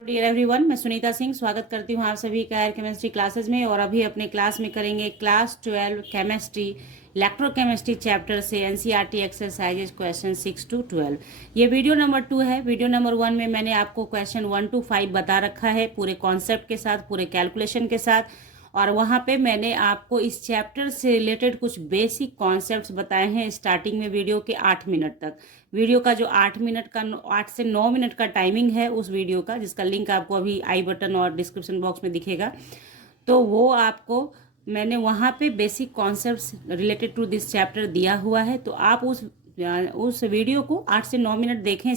Dear everyone, मैं सुनीता सिंह स्वागत करती हूँ आप सभी का एयर केमिस्ट्री क्लासेस में। और अभी अपने क्लास में करेंगे क्लास 12 केमिस्ट्री इलेक्ट्रोकेमिस्ट्री चैप्टर से एनसीईआरटी एक्सरसाइजेज क्वेश्चन 6 to 12। ये वीडियो नंबर 2 है। वीडियो नंबर 1 में मैंने आपको क्वेश्चन 1 to 5 बता रखा है पूरे कॉन्सेप्ट के साथ, पूरे कैलकुलेशन के साथ। और वहाँ पे मैंने आपको इस चैप्टर से रिलेटेड कुछ बेसिक कॉन्सेप्ट्स बताए हैं स्टार्टिंग में वीडियो के 8 मिनट तक। वीडियो का जो 8 मिनट का 8 से 9 मिनट का टाइमिंग है उस वीडियो का, जिसका लिंक आपको अभी आई बटन और डिस्क्रिप्शन बॉक्स में दिखेगा, तो वो आपको मैंने वहाँ पे basic concepts related to this chapter दिया हुआ है। तो आप उस वीडियो को 8 से 9 मिनट देखें,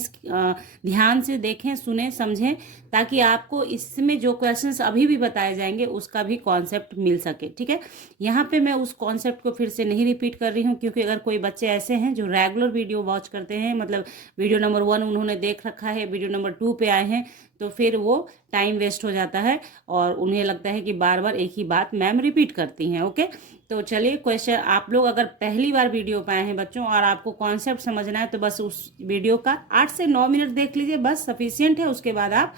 ध्यान से देखें, सुने, समझें, ताकि आपको इसमें जो क्वेश्चंस अभी भी बताए जाएंगे उसका भी कॉन्सेप्ट मिल सके। ठीक है, यहाँ पे मैं उस कॉन्सेप्ट को फिर से नहीं रिपीट कर रही हूँ, क्योंकि अगर कोई बच्चे ऐसे हैं जो रेगुलर वीडियो वॉच करते हैं, मतलब वीडियो नंबर 1 उन्होंने देख रखा है, वीडियो नंबर 2 पे आए हैं, तो फिर वो टाइम वेस्ट हो जाता है और उन्हें लगता है कि बार बार एक ही बात मैम रिपीट करती हैं। ओके, तो चलिए क्वेश्चन, आप लोग अगर पहली बार वीडियो पे आए हैं बच्चों और आपको कॉन्सेप्ट समझना है तो बस उस वीडियो का 8 से 9 मिनट देख लीजिए, बस सफिशियंट है। उसके बाद आप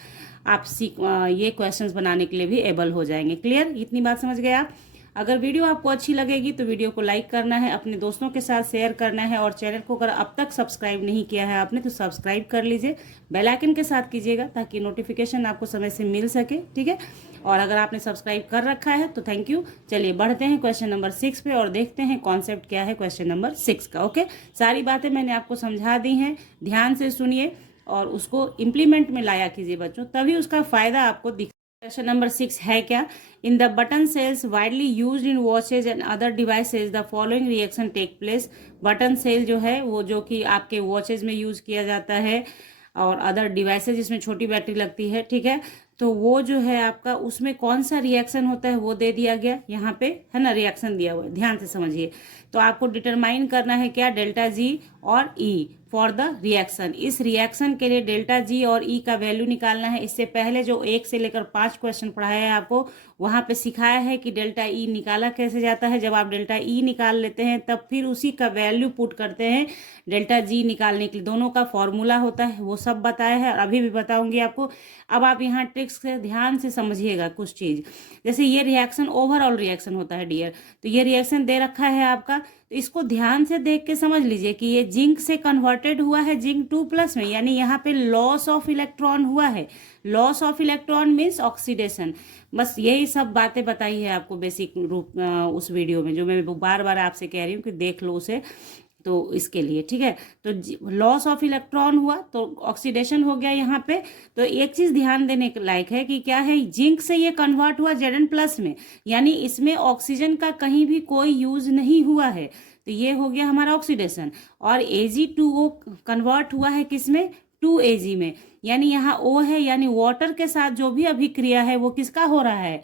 ये क्वेश्चंस बनाने के लिए भी एबल हो जाएंगे। क्लियर, इतनी बात समझ गए आप? अगर वीडियो आपको अच्छी लगेगी तो वीडियो को लाइक करना है, अपने दोस्तों के साथ शेयर करना है, और चैनल को अगर अब तक सब्सक्राइब नहीं किया है आपने तो सब्सक्राइब कर लीजिए, बेल आइकन के साथ कीजिएगा ताकि नोटिफिकेशन आपको समय से मिल सके। ठीक है, और अगर आपने सब्सक्राइब कर रखा है तो थैंक यू। चलिए बढ़ते हैं क्वेश्चन नंबर 6 पे और देखते हैं कॉन्सेप्ट क्या है क्वेश्चन नंबर 6 का। ओके, सारी बातें मैंने आपको समझा दी हैं, ध्यान से सुनिए और उसको इम्प्लीमेंट में लाया कीजिए बच्चों, तभी उसका फायदा आपको दिख। क्वेश्चन नंबर 6 है क्या? In the button cells widely used in watches and other devices the following reaction take place. Button cell जो है वो जो कि आपके वॉचेज में यूज किया जाता है और अदर डिवाइसेज जिसमें छोटी बैटरी लगती है, ठीक है, तो वो जो है आपका उसमें कौन सा रिएक्शन होता है वो दे दिया गया यहाँ पे, है ना, रिएक्शन दिया हुआ है, ध्यान से समझिए। तो आपको डिटरमाइन करना है क्या, डेल्टा जी और ई फॉर द रिएक्शन। इस रिएक्शन के लिए डेल्टा जी और ई का वैल्यू निकालना है। इससे पहले जो 1 से लेकर 5 क्वेश्चन पढ़ाया है आपको, वहाँ पे सिखाया है कि डेल्टा ई निकाला कैसे जाता है। जब आप डेल्टा ई निकाल लेते हैं तब फिर उसी का वैल्यू पुट करते हैं डेल्टा जी निकालने के लिए, दोनों का फॉर्मूला होता है, वो सब बताया है और अभी भी बताऊंगी आपको। अब आप यहाँ ट्रिक्स से ध्यान से समझिएगा कुछ चीज़। जैसे ये रिएक्शन ओवरऑल रिएक्शन होता है डियर, तो ये रिएक्शन दे रखा है आपका, तो इसको ध्यान से देख के समझ लीजिए कि ये जिंक से कन्वर्टेड हुआ है जिंक 2+ में, यानी यहाँ पे लॉस ऑफ इलेक्ट्रॉन हुआ है। Loss of electron means oxidation. बस यही सब बातें बताई है आपको बेसिक रूप उस वीडियो में, जो मैं बार बार आपसे कह रही हूँ कि देख लो उसे, तो इसके लिए। ठीक है, तो लॉस ऑफ इलेक्ट्रॉन हुआ तो ऑक्सीडेशन हो गया यहाँ पे। तो एक चीज ध्यान देने के लायक है कि क्या है, जिंक से ये कन्वर्ट हुआ Zn+ में, यानी इसमें ऑक्सीजन का कहीं भी कोई यूज नहीं हुआ है, तो ये हो गया हमारा ऑक्सीडेशन। और Ag2O कन्वर्ट हुआ है किसमें, 2Ag में, यानी यहाँ O है, यानी वाटर के साथ जो भी अभिक्रिया है वो किसका हो रहा है,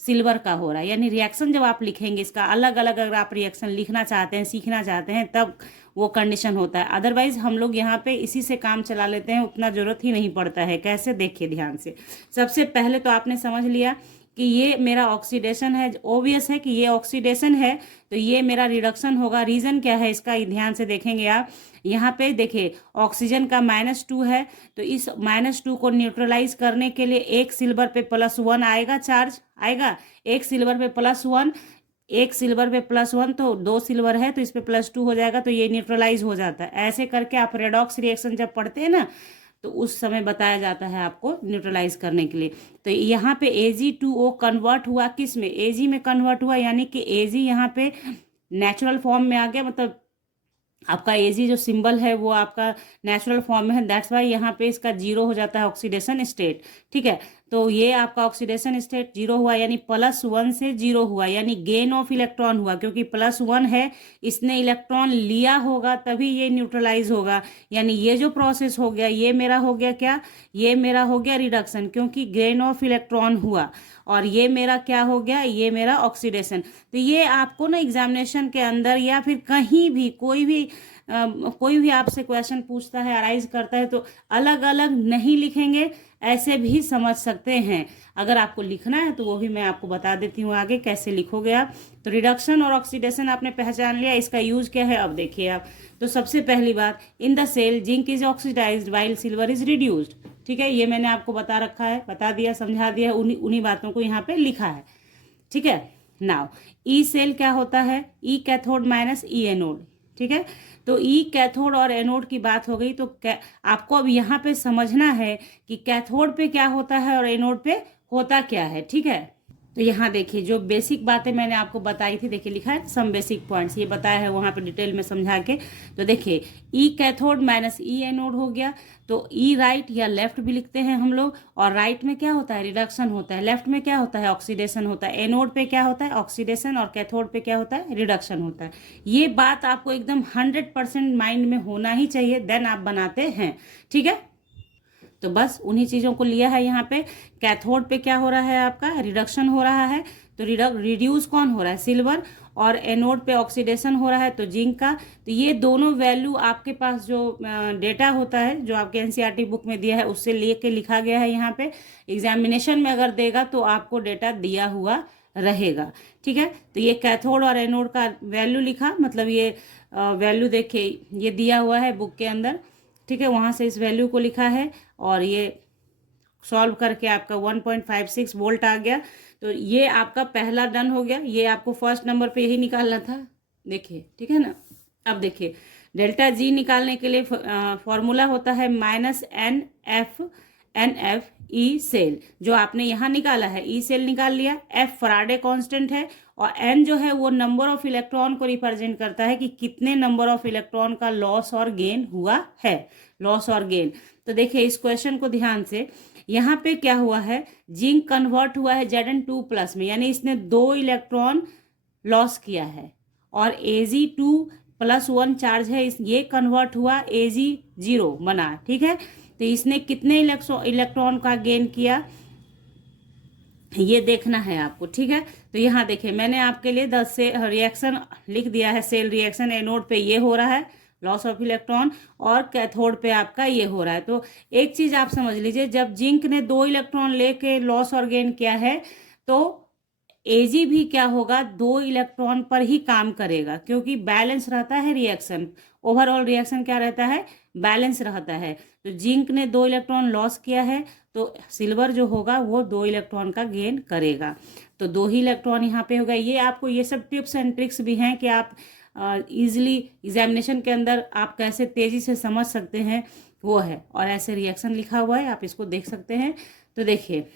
सिल्वर का हो रहा है। यानी रिएक्शन जब आप लिखेंगे इसका अलग अलग, अगर आप रिएक्शन लिखना चाहते हैं, सीखना चाहते हैं, तब वो कंडीशन होता है। अदरवाइज हम लोग यहाँ पे इसी से काम चला लेते हैं, उतना जरूरत ही नहीं पड़ता है। कैसे, देखिए ध्यान से। सबसे पहले तो आपने समझ लिया कि ये मेरा ऑक्सीडेशन है, ओबियस है कि ये ऑक्सीडेशन है, तो ये मेरा रिडक्शन होगा। रीजन क्या है इसका, ध्यान से देखेंगे आप। यहाँ पे देखिए ऑक्सीजन का -2 है, तो इस -2 को न्यूट्रलाइज करने के लिए एक सिल्वर पे +1 आएगा, चार्ज आएगा। एक सिल्वर पे +1, एक सिल्वर पे +1, तो 2 सिल्वर है तो इस पे +2 हो जाएगा, तो ये न्यूट्रलाइज हो जाता है। ऐसे करके आप रेडॉक्स रिएक्शन जब पढ़ते हैं ना, तो उस समय बताया जाता है आपको न्यूट्रलाइज करने के लिए। तो यहाँ पे Ag2O कन्वर्ट हुआ किस में, Ag में कन्वर्ट हुआ, यानी कि Ag यहाँ पे नेचुरल फॉर्म में आ गया, मतलब आपका Ag जो सिंबल है वो आपका नेचुरल फॉर्म में है, दैट्स वाई यहाँ पे इसका 0 हो जाता है ऑक्सीडेशन स्टेट। ठीक है, तो ये आपका ऑक्सीडेशन स्टेट 0 हुआ, यानी +1 से 0 हुआ, यानी गेन ऑफ इलेक्ट्रॉन हुआ, क्योंकि +1 है, इसने इलेक्ट्रॉन लिया होगा तभी ये न्यूट्रलाइज होगा। यानी ये जो प्रोसेस हो गया, ये मेरा हो गया क्या, ये मेरा हो गया रिडक्शन, क्योंकि गेन ऑफ इलेक्ट्रॉन हुआ। और ये मेरा क्या हो गया, ये मेरा ऑक्सीडेशन। तो ये आपको ना एग्जामिनेशन के अंदर या फिर कहीं भी कोई भी आपसे क्वेश्चन पूछता है, अराइज करता है, तो अलग अलग नहीं लिखेंगे, ऐसे भी समझ सकते हैं। अगर आपको लिखना है तो वो भी मैं आपको बता देती हूँ आगे कैसे लिखोगे आप। तो रिडक्शन और ऑक्सीडेशन आपने पहचान लिया, इसका यूज क्या है अब देखिए आप। तो सबसे पहली बात, in the cell zinc is oxidised while silver is reduced. ठीक है, ये मैंने आपको बता रखा है, बता दिया, समझा दिया, उन्हीं बातों को यहाँ पे लिखा है। ठीक है, नाउ ई सेल क्या होता है, ई कैथोड माइनस ई एनोड। ठीक है, तो ई कैथोड और एनोड की बात हो गई, तो आपको अब यहाँ पे समझना है कि कैथोड पे क्या होता है और एनोड पे होता क्या है। ठीक है, तो यहाँ देखिए जो बेसिक बातें मैंने आपको बताई थी, देखिए लिखा है सम बेसिक पॉइंट्स, ये बताया है वहाँ पे डिटेल में समझा के। तो देखिए ई कैथोड माइनस ई एनोड हो गया, तो ई राइट या लेफ्ट भी लिखते हैं हम लोग, और राइट में क्या होता है, रिडक्शन होता है, लेफ्ट में क्या होता है, ऑक्सीडेशन होता है, एनोड पे क्या होता है, ऑक्सीडेशन, और कैथोड पे क्या होता है, रिडक्शन होता है। ये बात आपको एकदम 100% माइंड में होना ही चाहिए, देन आप बनाते हैं। ठीक है, तो बस उन्हीं चीज़ों को लिया है यहाँ पे। कैथोड पे क्या हो रहा है, आपका रिडक्शन हो रहा है, तो रिड्यूस कौन हो रहा है, सिल्वर, और एनोड पे ऑक्सीडेशन हो रहा है तो जिंक का। तो ये दोनों वैल्यू आपके पास जो डेटा होता है जो आपके एनसीईआरटी बुक में दिया है उससे लेके लिखा गया है यहाँ पे। एग्जामिनेशन में अगर देगा तो आपको डेटा दिया हुआ रहेगा। ठीक है, तो ये कैथोड और एनोड का वैल्यू लिखा, मतलब ये वैल्यू देखिए ये दिया हुआ है बुक के अंदर। ठीक है, वहाँ से इस वैल्यू को लिखा है, और ये सॉल्व करके आपका 1.56 वोल्ट आ गया। तो ये आपका पहला डन हो गया, ये आपको फर्स्ट नंबर पे यही निकालना था, देखिए। ठीक है ना, अब देखिए डेल्टा जी निकालने के लिए फॉर्मूला होता है -NF ई सेल, जो आपने यहाँ निकाला है, ई सेल निकाल लिया। एफ फराडे कांस्टेंट है, और एन जो है वो नंबर ऑफ इलेक्ट्रॉन को रिप्रेजेंट करता है कि कितने नंबर ऑफ इलेक्ट्रॉन का लॉस और गेन हुआ है, लॉस और गेन। तो देखिए इस क्वेश्चन को ध्यान से, यहाँ पे क्या हुआ है, जिंक कन्वर्ट हुआ है Zn2+ में, यानी इसने 2 इलेक्ट्रॉन लॉस किया है, और Ag2+1 चार्ज है, ये कन्वर्ट हुआ Ag0 बना। ठीक है, तो इसने कितने इलेक्ट्रॉन का गेन किया ये देखना है आपको। ठीक है, तो यहाँ देखिए मैंने आपके लिए 10 से रिएक्शन लिख दिया है, सेल रिएक्शन। एनोड पे ये हो रहा है लॉस ऑफ इलेक्ट्रॉन, और कैथोड पे आपका ये हो रहा है। तो एक चीज आप समझ लीजिए, जब जिंक ने 2 इलेक्ट्रॉन लेके लॉस और गेन किया है तो Ag भी क्या होगा, 2 इलेक्ट्रॉन पर ही काम करेगा, क्योंकि बैलेंस रहता है रिएक्शन, ओवरऑल रिएक्शन क्या रहता है, बैलेंस रहता है। तो जिंक ने 2 इलेक्ट्रॉन लॉस किया है, तो सिल्वर जो होगा वो 2 इलेक्ट्रॉन का गेन करेगा। तो 2 ही इलेक्ट्रॉन यहाँ पे होगा। ये आपको ये सब टिप्स एंड ट्रिक्स भी हैं कि आप इजीली एग्जामिनेशन के अंदर आप कैसे तेजी से समझ सकते हैं, वो है। और ऐसे रिएक्शन लिखा हुआ है, आप इसको देख सकते हैं। तो देखिए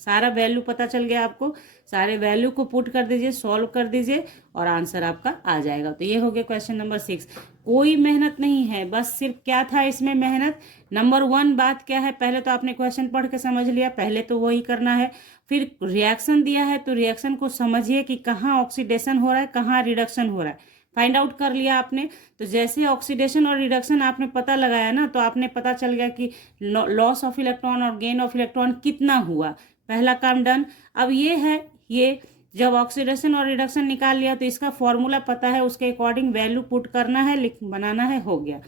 सारा वैल्यू पता चल गया आपको, सारे वैल्यू को पुट कर दीजिए, सॉल्व कर दीजिए, और आंसर आपका आ जाएगा। तो ये हो गया क्वेश्चन नंबर 6। कोई मेहनत नहीं है, बस सिर्फ क्या था इसमें मेहनत, नंबर 1 बात क्या है, पहले तो आपने क्वेश्चन पढ़ के समझ लिया, पहले तो वही करना है। फिर रिएक्शन दिया है तो रिएक्शन को समझिए कि कहाँ ऑक्सीडेशन हो रहा है, कहाँ रिडक्शन हो रहा है, फाइंड आउट कर लिया आपने। तो जैसे ऑक्सीडेशन और रिडक्शन आपने पता लगाया ना, तो आपने पता चल गया कि लॉस ऑफ इलेक्ट्रॉन और गेन ऑफ इलेक्ट्रॉन कितना हुआ, पहला काम डन। अब ये है, ये जब ऑक्सीडेशन और रिडक्शन निकाल लिया तो इसका फॉर्मूला पता है, उसके अकॉर्डिंग वैल्यू पुट करना है, बनाना है, हो गया।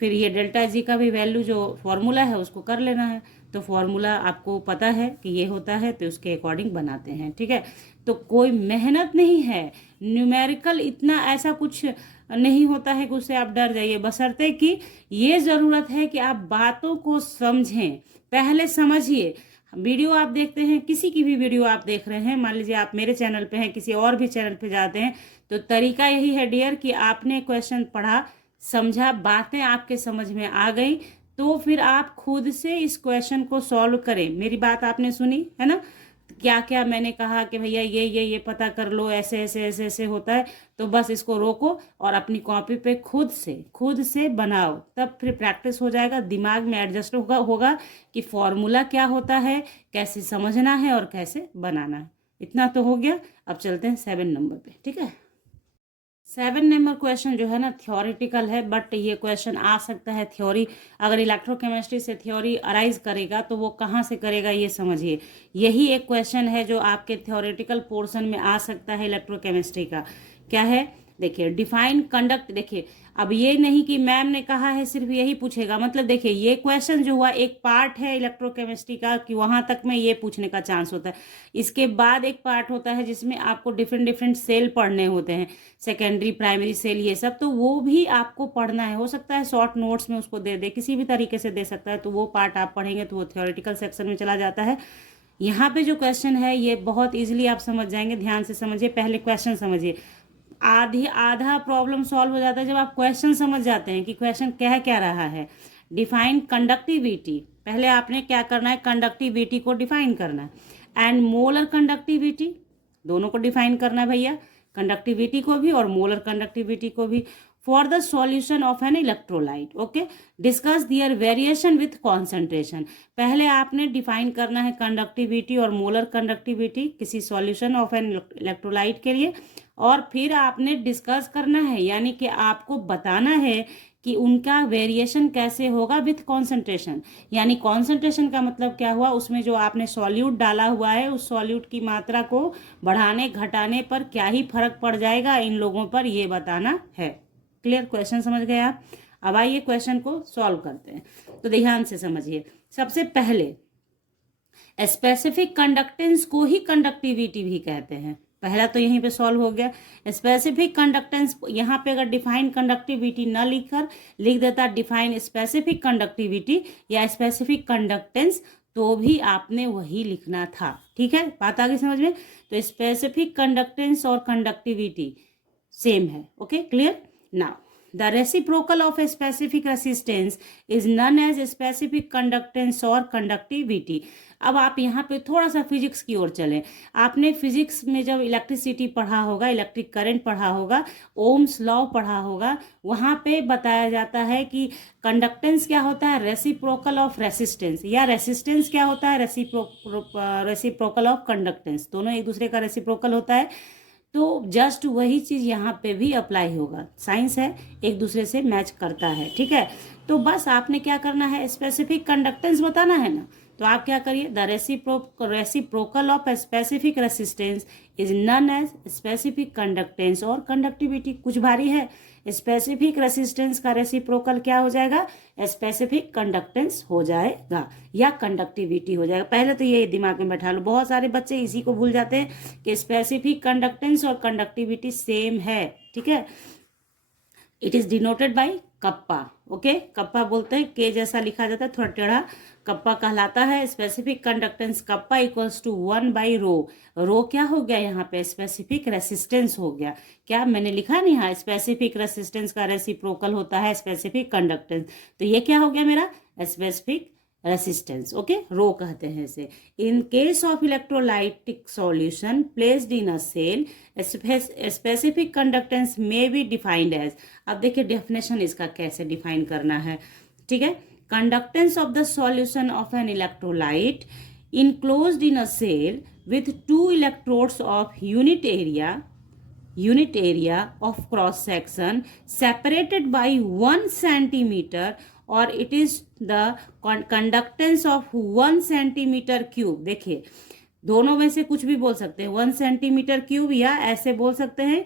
फिर ये डेल्टा जी का भी वैल्यू जो फॉर्मूला है उसको कर लेना है। तो फॉर्मूला आपको पता है कि ये होता है, तो उसके अकॉर्डिंग बनाते हैं। ठीक है, तो कोई मेहनत नहीं है, न्यूमेरिकल इतना ऐसा कुछ नहीं होता है कि उससे आप डर जाइए, बशर्ते कि ये ज़रूरत है कि आप बातों को समझें, पहले समझिए। वीडियो आप देखते हैं, किसी की भी वीडियो आप देख रहे हैं, मान लीजिए आप मेरे चैनल पे हैं, किसी और भी चैनल पे जाते हैं, तो तरीका यही है डियर कि आपने क्वेश्चन पढ़ा, समझा, बातें आपके समझ में आ गई, तो फिर आप खुद से इस क्वेश्चन को सॉल्व करें। मेरी बात आपने सुनी है ना, क्या क्या मैंने कहा कि भैया ये पता कर लो, ऐसे ऐसे ऐसे ऐसे होता है, तो बस इसको रोको और अपनी कॉपी पे खुद से बनाओ, तब फिर प्रैक्टिस हो जाएगा, दिमाग में एडजस्ट होगा कि फॉर्मूला क्या होता है, कैसे समझना है और कैसे बनाना है। इतना तो हो गया। अब चलते हैं 7 नंबर पे। ठीक है, 7 नंबर क्वेश्चन जो है ना थियोरिटिकल है, बट ये क्वेश्चन आ सकता है थ्योरी, अगर इलेक्ट्रोकेमिस्ट्री से थ्योरी अराइज करेगा तो वो कहाँ से करेगा ये समझिए। यही एक क्वेश्चन है जो आपके थ्योरेटिकल पोर्शन में आ सकता है इलेक्ट्रोकेमिस्ट्री का। क्या है, देखिए डिफाइन कंडक्ट, देखिए अब ये नहीं कि मैम ने कहा है सिर्फ यही पूछेगा, मतलब देखिए ये क्वेश्चन जो हुआ एक पार्ट है इलेक्ट्रोकेमिस्ट्री का कि वहां तक में ये पूछने का चांस होता है। इसके बाद एक पार्ट होता है जिसमें आपको डिफरेंट डिफरेंट सेल पढ़ने होते हैं, सेकेंडरी प्राइमरी सेल ये सब, तो वो भी आपको पढ़ना है। हो सकता है शॉर्ट नोट्स में उसको दे दे, किसी भी तरीके से दे सकता है, तो वो पार्ट आप पढ़ेंगे तो वो थ्योरेटिकल सेक्शन में चला जाता है। यहाँ पे जो क्वेश्चन है ये बहुत इजीली आप समझ जाएंगे, ध्यान से समझिए, पहले क्वेश्चन समझिए। आधा प्रॉब्लम सॉल्व हो जाता है जब आप क्वेश्चन समझ जाते हैं कि क्वेश्चन कह क्या रहा है। डिफाइन कंडक्टिविटी, पहले आपने क्या करना है, कंडक्टिविटी को डिफाइन करना है, एंड मोलर कंडक्टिविटी, दोनों को डिफाइन करना है भैया, कंडक्टिविटी को भी और मोलर कंडक्टिविटी को भी। For the solution of an electrolyte, okay, discuss their variation with concentration. पहले आपने डिफाइन करना है कंडक्टिविटी और मोलर कंडक्टिविटी किसी सॉल्यूशन ऑफ एन इलेक्ट्रोलाइट के लिए, और फिर आपने डिस्कस करना है, यानी कि आपको बताना है कि उनका वेरिएशन कैसे होगा विथ कॉन्सेंट्रेशन। यानी कॉन्सेंट्रेशन का मतलब क्या हुआ, उसमें जो आपने सॉल्यूट डाला हुआ है उस सॉल्यूट की मात्रा को बढ़ाने घटाने पर क्या ही फर्क पड़ जाएगा इन लोगों पर, ये बताना है। क्लियर, क्वेश्चन समझ गए आप। अब आइए क्वेश्चन को सॉल्व करते हैं, तो ध्यान से समझिए। सबसे पहले स्पेसिफिक कंडक्टेंस को ही कंडक्टिविटी भी कहते हैं, पहला तो यहीं पे सॉल्व हो गया। स्पेसिफिक कंडक्टेंस, यहाँ पे अगर डिफाइन कंडक्टिविटी ना लिखकर लिख देता डिफाइन स्पेसिफिक कंडक्टिविटी या स्पेसिफिक कंडक्टेंस, तो भी आपने वही लिखना था। ठीक है, बात आ गई समझ में। तो स्पेसिफिक कंडक्टेंस और कंडक्टिविटी सेम है। Okay, clear. Now the reciprocal of a specific resistance is known as specific conductance और conductivity। अब आप यहाँ पे थोड़ा सा फिजिक्स की ओर चलें। आपने फिजिक्स में जब इलेक्ट्रिसिटी पढ़ा होगा, इलेक्ट्रिक करंट पढ़ा होगा, ओम्स लॉ पढ़ा होगा, वहाँ पे बताया जाता है कि कंडक्टेंस क्या होता है, रेसिप्रोकल ऑफ रेसिस्टेंस, या रेसिस्टेंस क्या होता है, रेसिप्रोकल ऑफ कंडक्टेंस, दोनों एक दूसरे का रेसिप्रोकल होता है। तो जस्ट वही चीज़ यहाँ पे भी अप्लाई होगा, साइंस है, एक दूसरे से मैच करता है। ठीक है, तो बस आपने क्या करना है, स्पेसिफिक कंडक्टेंस बताना है ना, तो आप क्या करिए, the reciprocal of specific resistance is known as specific conductance और कंडक्टिविटी। कुछ भारी है, स्पेसिफिक रेसिस्टेंस का रेसिप्रोकल क्या हो जाएगा, स्पेसिफिक कंडक्टेंस हो जाएगा या कंडक्टिविटी हो जाएगा। पहले तो ये दिमाग में बैठा लो, बहुत सारे बच्चे इसी को भूल जाते हैं कि स्पेसिफिक कंडक्टेंस और कंडक्टिविटी सेम है। ठीक है, it is denoted by kappa. Okay, kappa बोलते हैं, के जैसा लिखा जाता है, थोड़ा टेढ़ा, कप्पा कहलाता है। Specific conductance kappa equals to 1/रो। रो क्या हो गया यहाँ पे, स्पेसिफिक रेसिस्टेंस हो गया। क्या मैंने लिखा नहीं है, स्पेसिफिक रेसिस्टेंस का रेसिप्रोकल होता है स्पेसिफिक कंडक्टेंस, तो ये क्या हो गया मेरा, स्पेसिफिक रेसिस्टेंस। ओके, रो कहते हैं इसे। In case of electrolytic solution placed in a cell, specific conductance may be defined as. अब देखिए डेफिनेशन इसका कैसे डिफाइन करना है। ठीक है, conductance of the solution of an electrolyte enclosed in a cell with 2 electrodes of unit area of cross section separated by 1 centimeter, और it is the conductance of 1 centimeter cube। देखिए दोनों में से कुछ भी बोल सकते हैं, 1 सेंटीमीटर क्यूब, या ऐसे बोल सकते हैं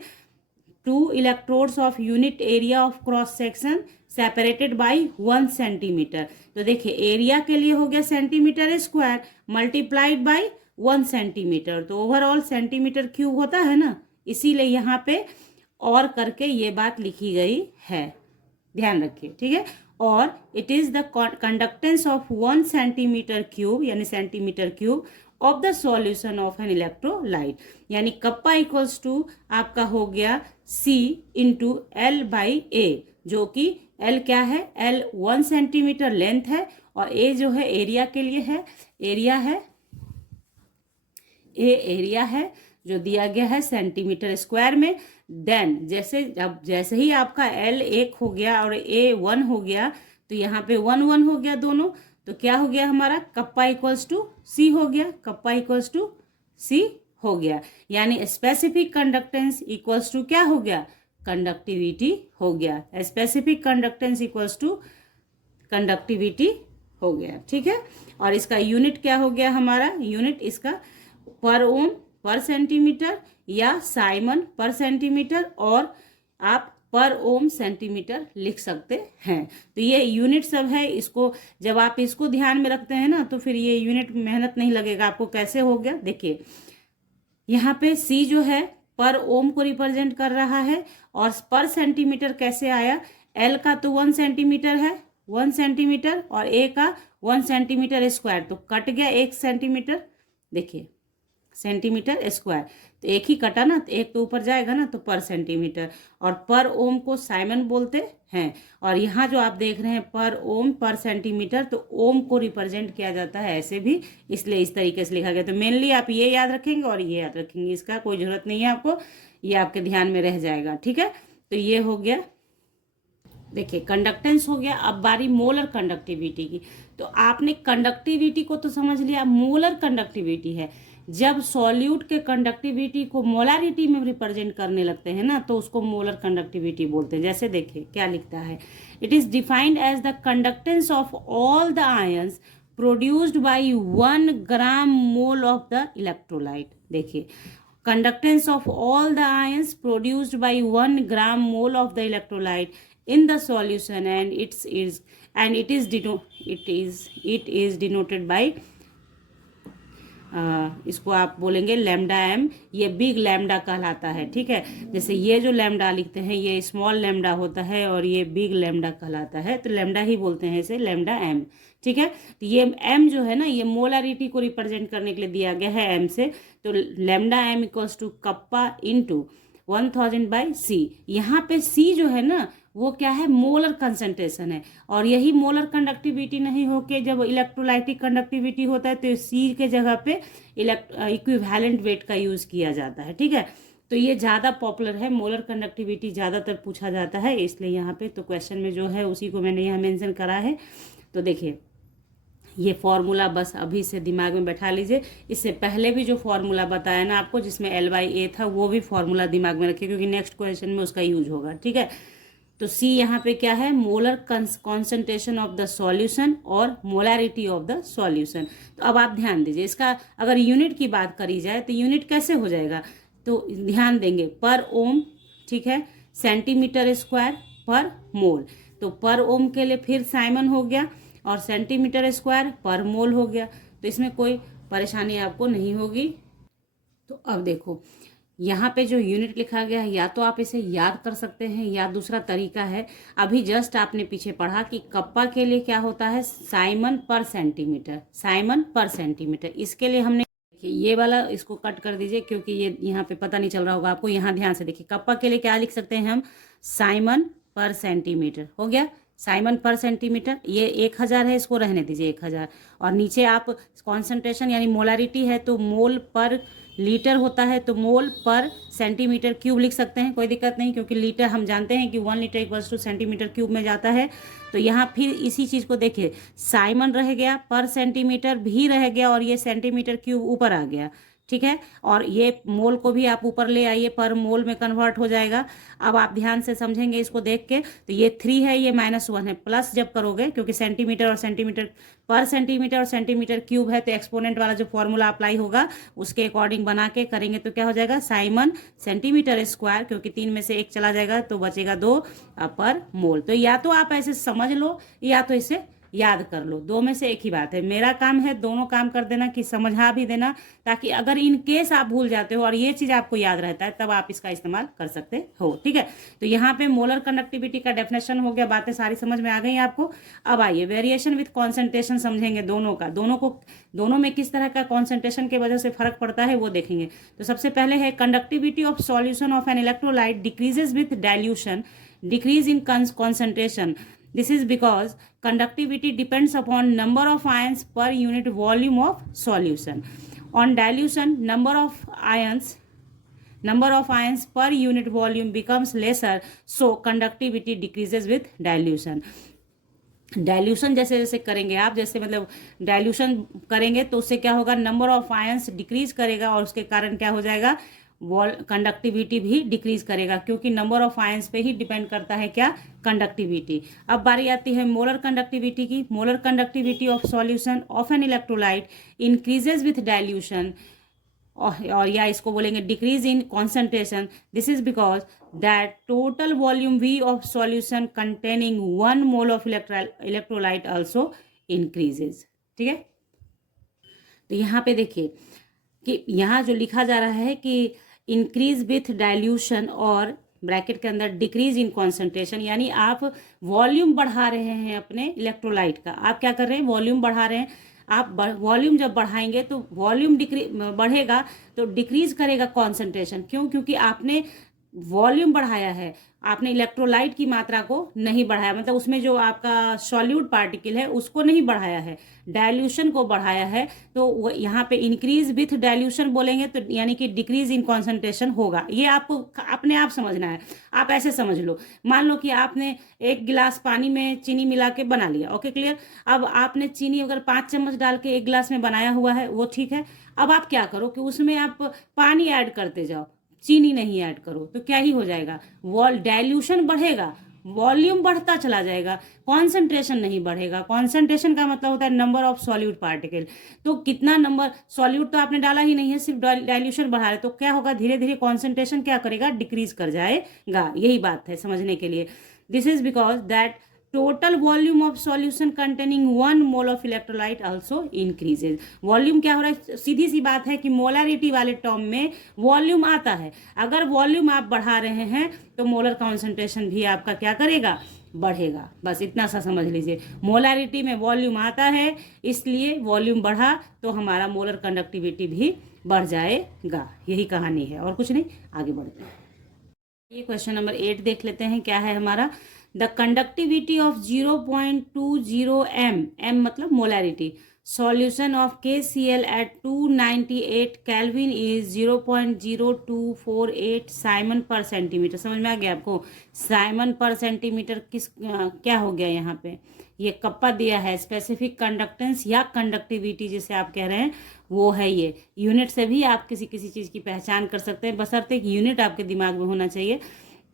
2 electrodes of unit area of cross section separated by 1 centimetre. तो देखिए एरिया के लिए हो गया centimetre square multiplied by 1 centimetre, तो ओवरऑल सेंटीमीटर क्यूब होता है ना, इसीलिए यहाँ पे और करके ये बात लिखी गई है, ध्यान रखिए। ठीक है, और it is the conductance of 1 centimetre cube, यानी centimetre cube of the solution of an electrolyte, यानी कप्पा इक्वल्स टू आपका हो गया C into L by A, जो कि L क्या है, L 1 सेंटीमीटर लेंथ है और A जो है एरिया के लिए है, एरिया है, A एरिया है जो दिया गया है सेंटीमीटर स्क्वायर में। देन जैसे ही आपका L 1 हो गया और A 1 हो गया, तो यहाँ पे 1 1 हो गया दोनों, तो क्या हो गया हमारा, कप्पा इक्वल्स टू C हो गया, कप्पा इक्वल्स टू C हो गया, यानी स्पेसिफिक कंडक्टेंस इक्वल्स टू क्या हो गया, कंडक्टिविटी हो गया। Specific conductance equals to conductivity हो गया। ठीक है, और इसका यूनिट क्या हो गया हमारा, यूनिट इसका पर ओम पर सेंटीमीटर या साइमन पर सेंटीमीटर, और आप पर ओम सेंटीमीटर लिख सकते हैं। तो ये यूनिट सब है, इसको जब आप इसको ध्यान में रखते हैं ना तो फिर ये यूनिट मेहनत नहीं लगेगा आपको। कैसे हो गया देखिए, यहाँ पे सी जो है पर ओम को रिप्रेजेंट कर रहा है, और पर सेंटीमीटर कैसे आया, एल का तो 1 सेंटीमीटर है, 1 सेंटीमीटर, और ए का 1 सेंटीमीटर स्क्वायर, तो कट गया 1 सेंटीमीटर, देखिए सेंटीमीटर स्क्वायर, तो एक ही कटा ना, तो एक तो ऊपर जाएगा ना, तो पर सेंटीमीटर। और पर ओम को साइमन बोलते हैं। और यहाँ जो आप देख रहे हैं पर ओम पर सेंटीमीटर, तो ओम को रिप्रेजेंट किया जाता है ऐसे भी, इसलिए इस तरीके से लिखा गया। तो मेनली आप ये याद रखेंगे और ये याद रखेंगे, इसका कोई जरूरत नहीं है आपको, ये आपके ध्यान में रह जाएगा। ठीक है, तो ये हो गया, देखिए कंडक्टेंस हो गया। अब बारी मोलर कंडक्टिविटी की। तो आपने कंडक्टिविटी को तो समझ लिया, मोलर कंडक्टिविटी है जब सॉल्यूट के कंडक्टिविटी को मोलारिटी में रिप्रेजेंट करने लगते हैं ना, तो उसको मोलर कंडक्टिविटी बोलते हैं। जैसे देखिए क्या लिखता है, it is defined as the conductance of all the ions produced by 1 gram mole of the electrolyte. देखिए conductance of all the ions produced by 1 gram mole of the electrolyte in the solution, and it is denoted by इसको आप बोलेंगे lambda M, ये big lambda कहलाता है। ठीक है, जैसे ये जो लैम्डा लिखते हैं ये स्मॉल लैम्डा होता है और ये बिग लैम्डा कहलाता है, तो लैम्डा ही बोलते हैं इसे, लैम्डा एम। ठीक है, तो ये एम जो है ना, ये मोलारिटी को रिप्रेजेंट करने के लिए दिया गया है एम से, तो lambda M equals to kappa into 1000 by C. यहाँ पे सी जो है ना वो क्या है, मोलर कंसंट्रेशन है, और यही मोलर कंडक्टिविटी नहीं होके जब इलेक्ट्रोलाइटिक कंडक्टिविटी होता है तो सी के जगह पे इक्विवेलेंट वेट का यूज किया जाता है। ठीक है, तो ये ज़्यादा पॉपुलर है, मोलर कंडक्टिविटी ज़्यादातर पूछा जाता है, इसलिए यहाँ पे तो क्वेश्चन में जो है उसी को मैंने यहाँ मेंशन करा है। तो देखिए ये फॉर्मूला बस अभी से दिमाग में बैठा लीजिए। इससे पहले भी जो फॉर्मूला बताया ना आपको जिसमें L/A था, वो भी फॉर्मूला दिमाग में रखिए क्योंकि नेक्स्ट क्वेश्चन में उसका यूज होगा। ठीक है, तो सी यहाँ पे क्या है, molar concentration of the solution और मोलारिटी ऑफ द सॉल्यूशन। तो अब आप ध्यान दीजिए, इसका अगर यूनिट की बात करी जाए तो यूनिट कैसे हो जाएगा, तो ध्यान देंगे पर ओम, ठीक है, सेंटीमीटर स्क्वायर पर मोल। तो पर ओम के लिए फिर साइमन हो गया और सेंटीमीटर स्क्वायर पर मोल हो गया, तो इसमें कोई परेशानी आपको नहीं होगी। तो अब देखो यहाँ पे जो यूनिट लिखा गया है, या तो आप इसे याद कर सकते हैं या दूसरा तरीका है, अभी जस्ट आपने पीछे पढ़ा कि कप्पा के लिए क्या होता है, Simon per centimetre, Simon per centimetre. इसके लिए हमने ये वाला इसको कट कर दीजिए क्योंकि ये यहाँ पे पता नहीं चल रहा होगा आपको। यहाँ ध्यान से देखिए, कप्पा के लिए क्या लिख सकते हैं हम, साइमन पर सेंटीमीटर हो गया, साइमन पर सेंटीमीटर। ये 1000 है, इसको रहने दीजिए 1000। और नीचे आप कॉन्सेंट्रेशन यानी मोलारिटी है तो मोल पर लीटर होता है, तो मोल पर सेंटीमीटर क्यूब लिख सकते हैं, कोई दिक्कत नहीं, क्योंकि लीटर हम जानते हैं कि 1 litre equals two centimetre cube में जाता है। तो यहाँ फिर इसी चीज़ को देखिए, साइमन रह गया, पर सेंटीमीटर भी रह गया, और ये सेंटीमीटर क्यूब ऊपर आ गया। ठीक है, और ये मोल को भी आप ऊपर ले आइए, पर मोल में कन्वर्ट हो जाएगा। अब आप ध्यान से समझेंगे इसको देख के, तो ये 3 है, ये -1 है, प्लस जब करोगे क्योंकि सेंटीमीटर और सेंटीमीटर पर सेंटीमीटर और सेंटीमीटर क्यूब है, तो एक्सपोनेंट वाला जो फॉर्मूला अप्लाई होगा उसके अकॉर्डिंग बना के करेंगे तो क्या हो जाएगा, साइमन सेंटीमीटर स्क्वायर, क्योंकि 3 में से 1 चला जाएगा तो बचेगा 2 पर मोल। तो या तो आप ऐसे समझ लो या तो इसे याद कर लो, 2 में से एक ही बात है। मेरा काम है दोनों काम कर देना कि समझा भी देना, ताकि अगर इन केस आप भूल जाते हो और ये चीज़ आपको याद रहता है तब आप इसका इस्तेमाल कर सकते हो। ठीक है, तो यहाँ पे मोलर कंडक्टिविटी का डेफिनेशन हो गया, बातें सारी समझ में आ गई आपको। अब आइए वेरिएशन विथ कॉन्सेंट्रेशन समझेंगे, दोनों में किस तरह का कॉन्सेंट्रेशन की वजह से फर्क पड़ता है वो देखेंगे। तो सबसे पहले है conductivity of solution of an electrolyte decreases with dilution, decrease in concentration. This is because conductivity depends upon number of ions per unit volume of solution. On dilution, number of ions per unit volume becomes lesser, so conductivity decreases with dilution. Dilution जैसे जैसे करेंगे आप, जैसे मतलब dilution करेंगे तो उससे क्या होगा, नंबर ऑफ आयंस डिक्रीज करेगा और उसके कारण क्या हो जाएगा, कंडक्टिविटी भी डिक्रीज करेगा, क्योंकि नंबर ऑफ आयंस पे ही डिपेंड करता है क्या, कंडक्टिविटी। अब बारी आती है मोलर कंडक्टिविटी की। Molar conductivity of solution of an electrolyte increases with dilution और या इसको बोलेंगे decrease in concentration, this is because that total volume we of solution containing 1 mole of electrolyte also increases. ठीक है, तो यहाँ पे देखिए कि यहाँ जो लिखा जा रहा है कि इंक्रीज विथ डाइल्यूशन और ब्रैकेट के अंदर डिक्रीज इन कॉन्सेंट्रेशन, यानी आप वॉल्यूम बढ़ा रहे हैं अपने इलेक्ट्रोलाइट का। आप क्या कर रहे हैं, वॉल्यूम बढ़ा रहे हैं। आप वॉल्यूम जब बढ़ाएंगे तो वॉल्यूम बढ़ेगा तो डिक्रीज करेगा कॉन्सेंट्रेशन। क्यों? क्योंकि आपने वॉल्यूम बढ़ाया है, आपने इलेक्ट्रोलाइट की मात्रा को नहीं बढ़ाया, मतलब उसमें जो आपका सॉल्यूट पार्टिकल है उसको नहीं बढ़ाया है, डाइल्यूशन को बढ़ाया है। तो यहाँ पे इंक्रीज विथ डाइल्यूशन बोलेंगे तो यानी कि डिक्रीज इन कॉन्सेंट्रेशन होगा। ये आपको अपने आप समझना है। आप ऐसे समझ लो, मान लो कि आपने 1 गिलास पानी में चीनी मिला के बना लिया, ओके क्लियर। अब आपने चीनी अगर 5 चम्मच डाल के 1 गिलास में बनाया हुआ है वो ठीक है। अब आप क्या करो कि उसमें आप पानी ऐड करते जाओ, चीनी नहीं ऐड करो, तो क्या ही हो जाएगा, डाइल्यूशन बढ़ेगा, वॉल्यूम बढ़ता चला जाएगा, कॉन्सेंट्रेशन नहीं बढ़ेगा। कॉन्सेंट्रेशन का मतलब होता है नंबर ऑफ सॉल्यूट पार्टिकल। तो कितना नंबर सॉल्यूट तो आपने डाला ही नहीं है, सिर्फ डाइल्यूशन बढ़ा रहे, तो क्या होगा, धीरे धीरे कॉन्सेंट्रेशन क्या करेगा, डिक्रीज कर जाएगा। यही बात है समझने के लिए। This is because that total volume of solution containing 1 mole of electrolyte also increases. Volume क्या हो रहा है, सीधी सी बात है कि मोलरिटी वाले टर्म में वॉल्यूम आता है। अगर वॉल्यूम आप बढ़ा रहे हैं तो मोलर कॉन्सेंट्रेशन भी आपका क्या करेगा, बढ़ेगा। बस इतना सा समझ लीजिए, मोलरिटी में वॉल्यूम आता है इसलिए वॉल्यूम बढ़ा तो हमारा मोलर कंडक्टिविटी भी बढ़ जाएगा। यही कहानी है और कुछ नहीं। आगे बढ़ते हैं, ये क्वेश्चन नंबर 8 देख लेते हैं। क्या है हमारा, द कंडक्टिविटी ऑफ 0.20 m मतलब molarity solution of KCl at 298 kelvin is 0.0248 siemens per centimetre. समझ में आ गया आपको, साइमन पर सेंटीमीटर क्या हो गया, यहाँ पे ये कप्पा दिया है, स्पेसिफिक कंडक्टेंस या कंडक्टिविटी जिसे आप कह रहे हैं वो है। ये यूनिट से भी आप किसी किसी चीज़ की पहचान कर सकते हैं, बशर्ते एक यूनिट आपके दिमाग में होना चाहिए।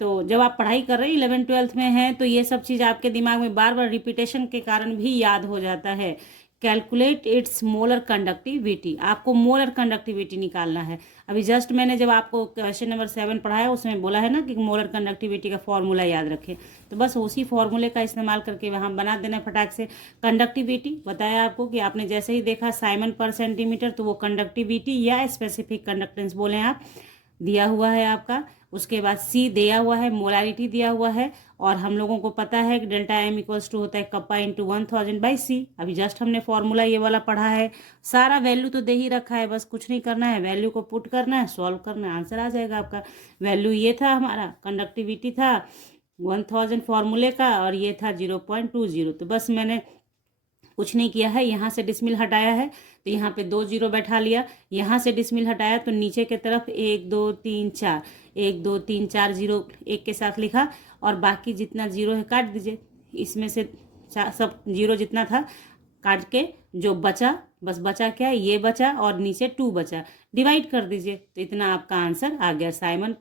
तो जब आप पढ़ाई कर रहे हैं 11th-12th में हैं तो ये सब चीज़ आपके दिमाग में बार बार रिपीटेशन के कारण भी याद हो जाता है। कैलकुलेट इट्स मोलर कंडक्टिविटी, आपको मोलर कंडक्टिविटी निकालना है। अभी जस्ट मैंने जब आपको क्वेश्चन नंबर 7 पढ़ाया उसमें बोला है ना कि मोलर कंडक्टिविटी का फॉर्मूला याद रखें, तो बस उसी फॉर्मूले का इस्तेमाल करके वहाँ बना देना फटाक से। कंडक्टिविटी बताया आपको कि आपने जैसे ही देखा साइमन पर सेंटीमीटर तो वो कंडक्टिविटी या स्पेसिफिक कंडक्टेंस बोले आप, दिया हुआ है आपका। उसके बाद सी दिया हुआ है, मोलारिटी दिया हुआ है, और हम लोगों को पता है कि डेल्टा एम इक्वल्स टू होता है कप्पा इंटू 1000 बाई सी। अभी जस्ट हमने फॉर्मूला ये वाला पढ़ा है, सारा वैल्यू तो दे ही रखा है, बस कुछ नहीं करना है, वैल्यू को पुट करना है, सॉल्व करना है, आंसर आ जाएगा आपका। वैल्यू ये था हमारा, कंडक्टिविटी था 1000 फॉर्मूले का और ये था 0.20। तो बस मैंने कुछ नहीं किया है, यहाँ से डिसमिल हटाया है तो यहाँ पे 2 जीरो बैठा लिया, यहाँ से डिसमिल हटाया तो नीचे के तरफ 1 2 3 4 1 2 3 4 जीरो एक के साथ लिखा, और बाकी जितना जीरो है काट दीजिए। इसमें से सब जीरो जितना था काट के जो बचा, बस बचा क्या, ये बचा और नीचे 2 बचा, डिवाइड कर दीजिए तो इतना आपका आंसर आ गया, साइमन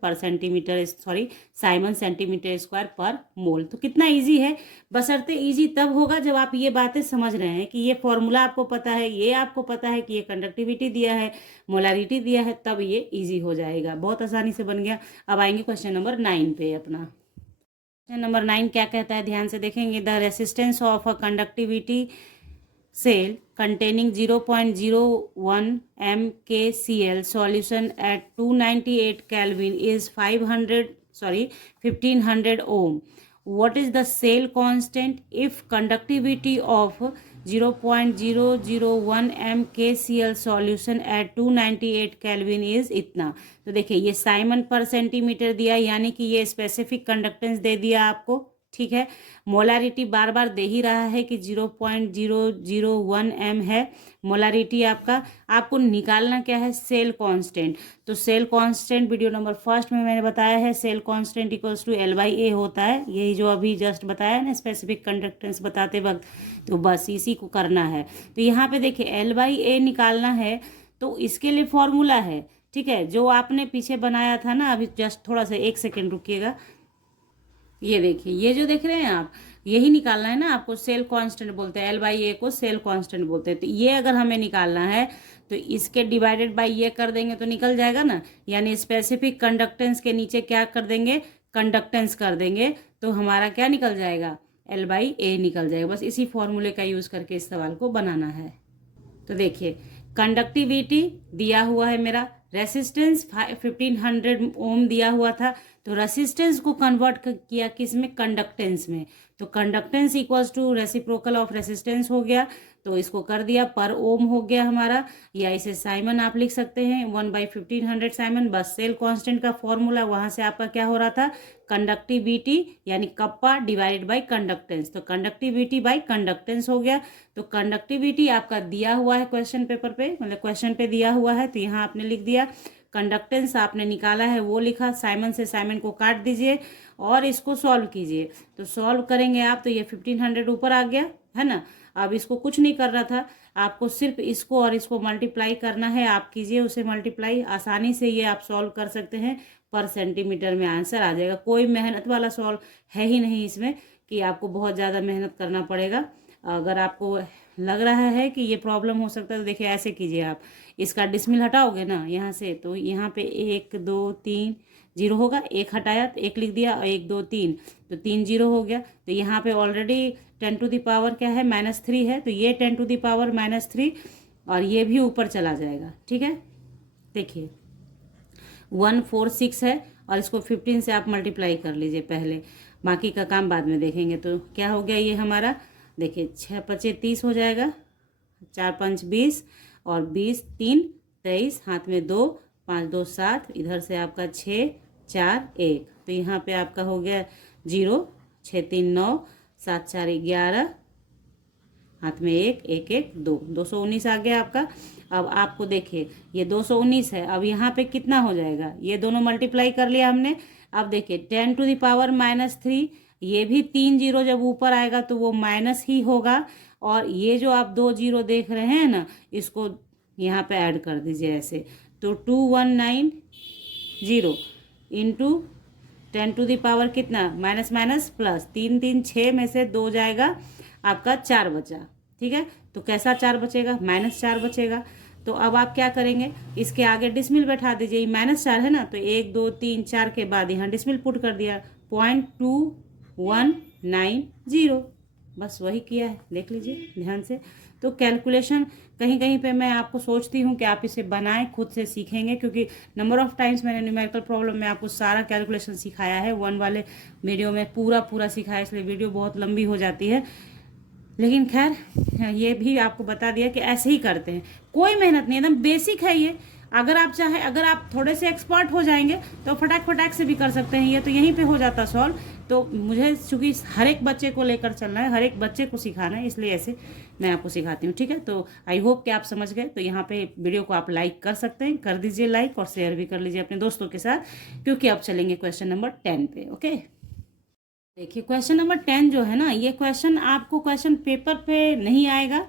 सेंटीमीटर स्क्वायर पर मोल। तो कितना इजी है, बशर्ते इजी तब होगा जब आप ये बातें समझ रहे हैं कि ये फॉर्मूला आपको पता है, ये आपको पता है कि ये कंडक्टिविटी दिया है, मोलारिटी दिया है, तब ये इजी हो जाएगा। बहुत आसानी से बन गया। अब आएंगे क्वेश्चन नंबर 9 पे अपना। क्वेश्चन नंबर 9 क्या कहता है, ध्यान से देखेंगे। The resistance of a conductivity cell containing 0.01 mkcl solution at 298 Kelvin is 1500 ohm. What is the cell constant if conductivity of 0.001 mkcl solution at 298 Kelvin is इतना। तो देखिए ये साइमन पर सेंटीमीटर दिया, यानी कि ये स्पेसिफिक कंडक्टेंस दे दिया आपको, ठीक है। मोलारिटी बार बार दे ही रहा है कि 0.001 m है मोलारिटी आपका। आपको निकालना क्या है, सेल कांस्टेंट। तो सेल कांस्टेंट वीडियो नंबर 1 में मैंने बताया है, cell constant equals to L/A होता है, यही जो अभी जस्ट बताया ना स्पेसिफिक कंडक्टेंस बताते वक्त, तो बस इसी को करना है। तो यहाँ पे देखिए L/A निकालना है तो इसके लिए फॉर्मूला है, ठीक है, जो आपने पीछे बनाया था ना, अभी जस्ट थोड़ा सा 1 सेकेंड रुकिएगा। ये देखिए, ये जो देख रहे हैं आप, यही निकालना है ना आपको, सेल कांस्टेंट बोलते हैं, L/A को सेल कांस्टेंट बोलते हैं। तो ये अगर हमें निकालना है तो इसके डिवाइडेड बाय ये कर देंगे तो निकल जाएगा ना, यानी स्पेसिफिक कंडक्टेंस के नीचे क्या कर देंगे, कंडक्टेंस कर देंगे, तो हमारा क्या निकल जाएगा, L/A निकल जाएगा। बस इसी फॉर्मूले का यूज़ करके इस सवाल को बनाना है। तो देखिए, कंडक्टिविटी दिया हुआ है मेरा, रेसिस्टेंस 1500 ओम दिया हुआ था, तो रेसिस्टेंस को कन्वर्ट किया किस में, कंडक्टेंस में। तो conductance equals to reciprocal of resistance हो गया, तो इसको कर दिया पर ओम हो गया हमारा, या इसे साइमन आप लिख सकते हैं 1/1500 साइमन। बस सेल कांस्टेंट का फॉर्मूला, वहां से आपका क्या हो रहा था, कंडक्टिविटी यानी कप्पा डिवाइडेड बाय कंडक्टेंस, तो कंडक्टिविटी बाय कंडक्टेंस हो गया। तो कंडक्टिविटी आपका दिया हुआ है क्वेश्चन पेपर पे, मतलब क्वेश्चन पे दिया हुआ है, तो यहाँ आपने लिख दिया। कंडक्टेंस आपने निकाला है वो लिखा, साइमन से साइमन को काट दीजिए और इसको सॉल्व कीजिए। तो सॉल्व करेंगे आप तो ये 1500 ऊपर आ गया है ना। अब इसको कुछ नहीं करना था, आपको सिर्फ इसको और इसको मल्टीप्लाई करना है, आप कीजिए उसे मल्टीप्लाई, आसानी से ये आप सॉल्व कर सकते हैं, पर सेंटीमीटर में आंसर आ जाएगा। कोई मेहनत वाला सॉल्व है ही नहीं इसमें कि आपको बहुत ज़्यादा मेहनत करना पड़ेगा। अगर आपको लग रहा है कि ये प्रॉब्लम हो सकता है तो देखिए ऐसे कीजिए, आप इसका डिसमिल हटाओगे ना यहाँ से, तो यहाँ पे 1 2 3 जीरो होगा, एक हटाया तो एक लिख दिया, 1 2 3 तो 3 जीरो हो गया। तो यहाँ पे ऑलरेडी 10 टू द पावर क्या है, -3 है, तो ये 10 टू द पावर -3 और ये भी ऊपर चला जाएगा। ठीक है, देखिए 146 है और इसको 15 से आप मल्टीप्लाई कर लीजिए पहले, बाकी का काम बाद में देखेंगे। तो क्या हो गया ये हमारा, देखिए 6 5 30 हो जाएगा, 4 5 20 और 20 3 23, हाथ में 2 5 2 7, इधर से आपका 6 4 1, तो यहाँ पे आपका हो गया 0 6 3 9 7 4 11, हाथ में 1 1 1 2, 219 आ गया आपका। अब आपको देखिए ये 219 है, अब यहाँ पे कितना हो जाएगा, ये दोनों मल्टीप्लाई कर लिया हमने। अब देखिए 10 टू द पावर -3, ये भी 3 जीरो जब ऊपर आएगा तो वो माइनस ही होगा, और ये जो आप 2 जीरो देख रहे हैं ना, इसको यहाँ पे ऐड कर दीजिए ऐसे, तो 2190 इंटू 10 टू द पावर कितना, माइनस माइनस प्लस, 3 3 6 में से 2 जाएगा आपका 4 बचा। ठीक है, तो कैसा 4 बचेगा, -4 बचेगा। तो अब आप क्या करेंगे, इसके आगे डिसमिल बैठा दीजिए, ये -4 है ना, तो 1 2 3 4 के बाद यहाँ डिसमिल पुट कर दिया, 0.2190, बस वही किया है, देख लीजिए ध्यान से। तो कैलकुलेशन कहीं कहीं पे मैं आपको सोचती हूँ कि आप इसे बनाएं, खुद से सीखेंगे, क्योंकि नंबर ऑफ टाइम्स मैंने न्यूमेरिकल प्रॉब्लम में आपको सारा कैलकुलेशन सिखाया है, 1 वाले वीडियो में पूरा सिखाया, इसलिए वीडियो बहुत लंबी हो जाती है। लेकिन खैर ये भी आपको बता दिया कि ऐसे ही करते हैं, कोई मेहनत नहीं, एकदम बेसिक है ये। अगर आप चाहें, अगर आप थोड़े से एक्सपर्ट हो जाएंगे तो फटाक से भी कर सकते हैं, ये तो यहीं पे हो जाता सॉल्व। तो मुझे चूँकि हर एक बच्चे को लेकर चलना है, हर एक बच्चे को सिखाना है, इसलिए ऐसे मैं आपको सिखाती हूँ। ठीक है, तो आई होप कि आप समझ गए। तो यहाँ पे वीडियो को आप लाइक कर सकते हैं, कर दीजिए लाइक, और शेयर भी कर लीजिए अपने दोस्तों के साथ, क्योंकि अब चलेंगे क्वेश्चन नंबर 10 पे। ओके, देखिए क्वेश्चन नंबर 10 जो है ना, ये क्वेश्चन आपको क्वेश्चन पेपर पे नहीं आएगा,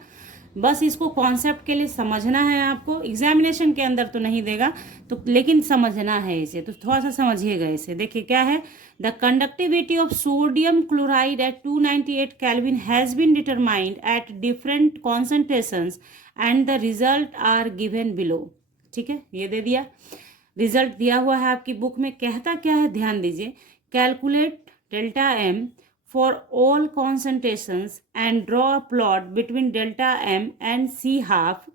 बस इसको कॉन्सेप्ट के लिए समझना है आपको, एग्जामिनेशन के अंदर तो नहीं देगा, तो लेकिन समझना है इसे, तो थोड़ा सा समझिएगा इसे। देखिए क्या है, the conductivity of sodium chloride at 298 kelvin has been determined at different concentrations and the result are given below. ठीक है, ये दे दिया, रिजल्ट दिया हुआ है आपकी बुक में। कहता क्या है, ध्यान दीजिए, calculate delta M for all concentrations and draw a plot between delta m and C half,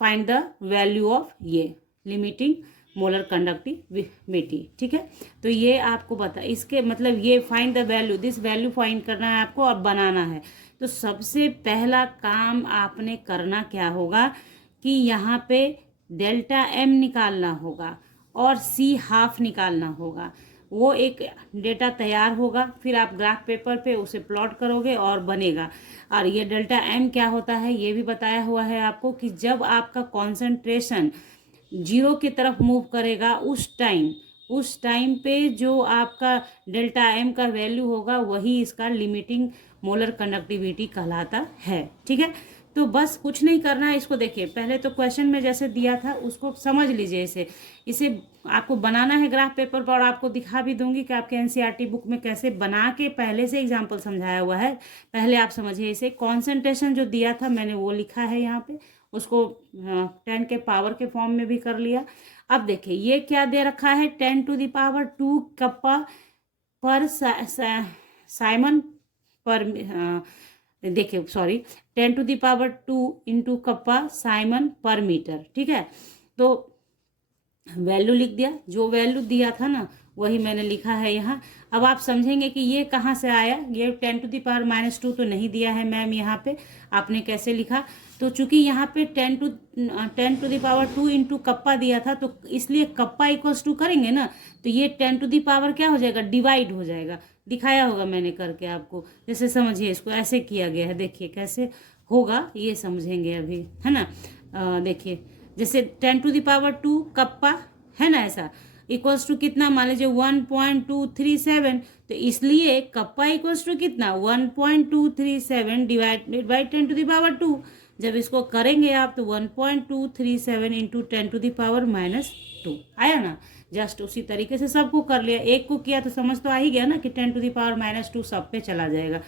find the value of ये limiting molar conductivity। ठीक है, तो ये आपको बता, इसके मतलब ये find the value, this value find करना है आपको और बनाना है। तो सबसे पहला काम आपने करना क्या होगा कि यहाँ पे डेल्टा एम निकालना होगा और C हाफ निकालना होगा। वो एक डेटा तैयार होगा, फिर आप ग्राफ पेपर पे उसे प्लॉट करोगे और बनेगा। और ये डेल्टा एम क्या होता है ये भी बताया हुआ है आपको, कि जब आपका कॉन्सेंट्रेशन 0 की तरफ मूव करेगा उस टाइम पे जो आपका डेल्टा एम का वैल्यू होगा वही इसका लिमिटिंग मोलर कंडक्टिविटी कहलाता है। ठीक है, तो बस कुछ नहीं करना है इसको। देखिए पहले तो क्वेश्चन में जैसे दिया था उसको समझ लीजिए, इसे आपको बनाना है ग्राफ पेपर पर, और आपको दिखा भी दूंगी कि आपके एनसीईआरटी बुक में कैसे बना के पहले से एग्जाम्पल समझाया हुआ है। पहले आप समझिए इसे। कॉन्सेंट्रेशन जो दिया था मैंने वो लिखा है यहाँ पे, उसको 10 के पावर के फॉर्म में भी कर लिया। अब देखिए ये क्या दे रखा है, 10⁻², कप्पा पर साइमन पर, देखिए सॉरी, 10⁻² इंटू कप्पा साइमन पर मीटर। ठीक है, तो वैल्यू लिख दिया, जो वैल्यू दिया था ना वही मैंने लिखा है यहाँ। अब आप समझेंगे कि ये कहाँ से आया, ये 10⁻² तो नहीं दिया है मैम यहाँ पे, आपने कैसे लिखा। तो चूंकि यहाँ पे 10⁻² इंटू कप्पा दिया था, तो इसलिए कप्पा इक्वल्स टू करेंगे ना, तो ये 10 क्या हो जाएगा, डिवाइड हो जाएगा। दिखाया होगा मैंने करके आपको, जैसे समझिए इसको ऐसे किया गया है, देखिए कैसे होगा ये समझेंगे अभी, है ना। देखिए जैसे 10⁻² कप्पा है ना, ऐसा इक्वल्स टू कितना, मान लीजिए 1.237, तो इसलिए कप्पा इक्वल्स टू कितना 1.237 डिवाइडेड बाई 10⁻²। जब इसको करेंगे आप तो 1.237 इंटू 10⁻², आया ना। जस्ट उसी तरीके से सबको कर लिया, एक को किया तो समझ तो आ ही गया ना कि 10⁻² सब पे चला जाएगा,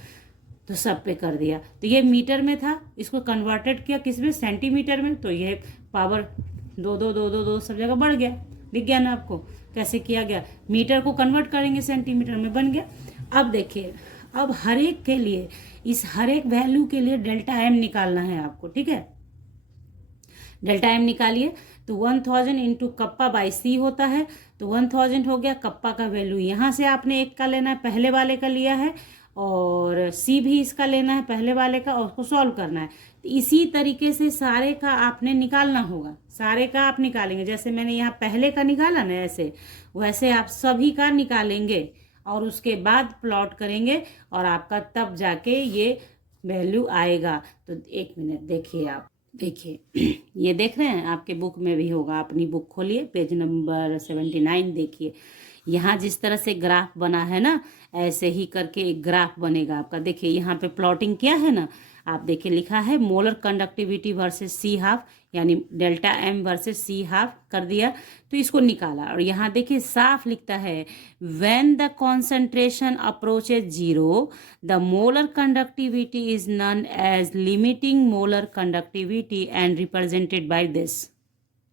तो सब पे कर दिया। तो ये मीटर में था, इसको कन्वर्टेड किया किस में, सेंटीमीटर में, तो ये पावर दो दो दो दो दो सब जगह बढ़ गया। दिख गया ना आपको कैसे किया गया, मीटर को कन्वर्ट करेंगे सेंटीमीटर में, बन गया। अब देखिए, अब हर एक के लिए, इस हर एक वैल्यू के लिए डेल्टा एम निकालना है आपको। ठीक है, डेल्टा एम निकालिए, तो 1000 इंटू कप्पा बाई सी होता है, तो 1000 हो गया। कप्पा का वैल्यू यहाँ से आपने एक का लेना है, पहले वाले का लिया है, और सी भी इसका लेना है पहले वाले का, और उसको सॉल्व करना है। तो इसी तरीके से सारे का आपने निकालना होगा, सारे का आप निकालेंगे, जैसे मैंने यहाँ पहले का निकाला ना ऐसे, वैसे आप सभी का निकालेंगे और उसके बाद प्लॉट करेंगे, और आपका तब जाके ये वैल्यू आएगा। तो एक मिनट देखिए, आप देखिए ये देख रहे हैं, आपके बुक में भी होगा, अपनी बुक खोलिए, पेज नंबर 79 देखिए। यहाँ जिस तरह से ग्राफ बना है ना, ऐसे ही करके एक ग्राफ बनेगा आपका। देखिए यहाँ पे प्लॉटिंग किया है ना, आप देखिए लिखा है molar conductivity versus C half, यानी delta M versus C half कर दिया, तो इसको निकाला। और यहाँ देखिए साफ लिखता है, when the concentration approaches zero the molar conductivity is known as limiting molar conductivity and represented by this.